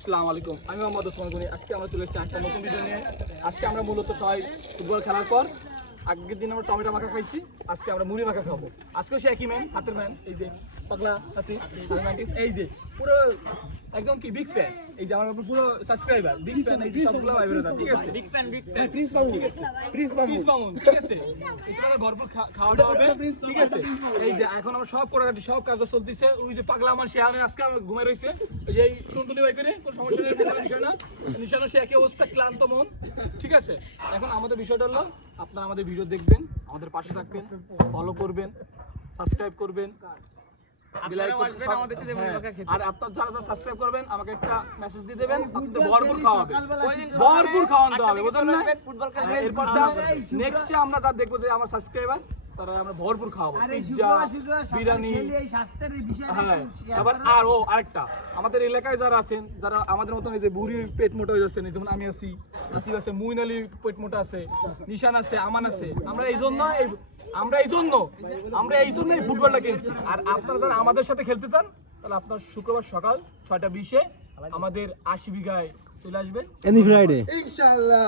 আসসালামু আলাইকুম, আমি মোহাম্মদ ওসমান গনি। আজকে আমরা চলে এসেছি একটা নতুন ভিডিও নিয়ে। আজকে আমরা মূলত সবাই ফুটবল খেলার পর আগের দিন আমরা টমেটো মাখা খাইছি, আজকে আমরা মুড়ি মাখা খাবো। আজকেও সে একই ম্যান, হাতের ম্যান, এই যে পাগলা হাতি, এই যে পুরো একদম কি বিগ ফ্যান, এই যে আমার পুরো সাবস্ক্রাইবার বিগ ফ্যান, এই যে সবগুলো ভাই বেরোতা, ঠিক আছে? Big fan Prince Mamun, Prince Mamun, ঠিক আছে? এখানে ভরপুর খাওয়া দাওয়া হবে, ঠিক আছে? এই যে এখন আমরা সব কোড়াকাটি সব কাজ চলতেছে। ওই যে পাগলা আমার শেহানে আজকে ঘুমাই রয়েছে, এই যে টুনটুনি বাই করে কোনো সমস্যা নেই, কোনো বিষয় না। নিশানো সে একই অবস্থা, ক্লান্ত মন, ঠিক আছে? এখন আমাদের বিষয়টা হলো আপনারা আমাদের ভিডিও দেখবেন, আমাদের পাশে থাকবেন, ফলো করবেন, সাবস্ক্রাইব করবেন, আর আপনার যারা যারা সাবস্ক্রাইব করবেন আমাকে একটা মেসেজ দিয়ে দেবেন, আপনাদের ভরপুর খাওয়া হবে, ভরপুর খাওয়ানো হবে, বুঝলেন না? এরপর নেক্সটে আমরা যা দেখবো যে আমার সাবস্ক্রাইবার তারা আমরা ভরপুর খাওয়াবো, পিৎজা, বিরিয়ানি। হ্যাঁ, আবার আরেকটা, আমাদের এলাকায় যারা আছেন, যারা আমাদের মতন এই যে বুড়ি পেট মোটা হয়ে যাচ্ছেন, যেমন আমি আছি, আসিফ আছে, মুইন আলী পেট মোটা আছে, নিশান আছে, আমান আছে, আমরা এই জন্যই ফুটবলটা খেলছি। আর আপনারা যারা আমাদের সাথে খেলতে চান তাহলে আপনার শুক্রবার সকাল 6:20-এ আমাদের 80 বিঘায় চলে আসবেন, এনি ফ্রাইডে ইনশাআল্লাহ।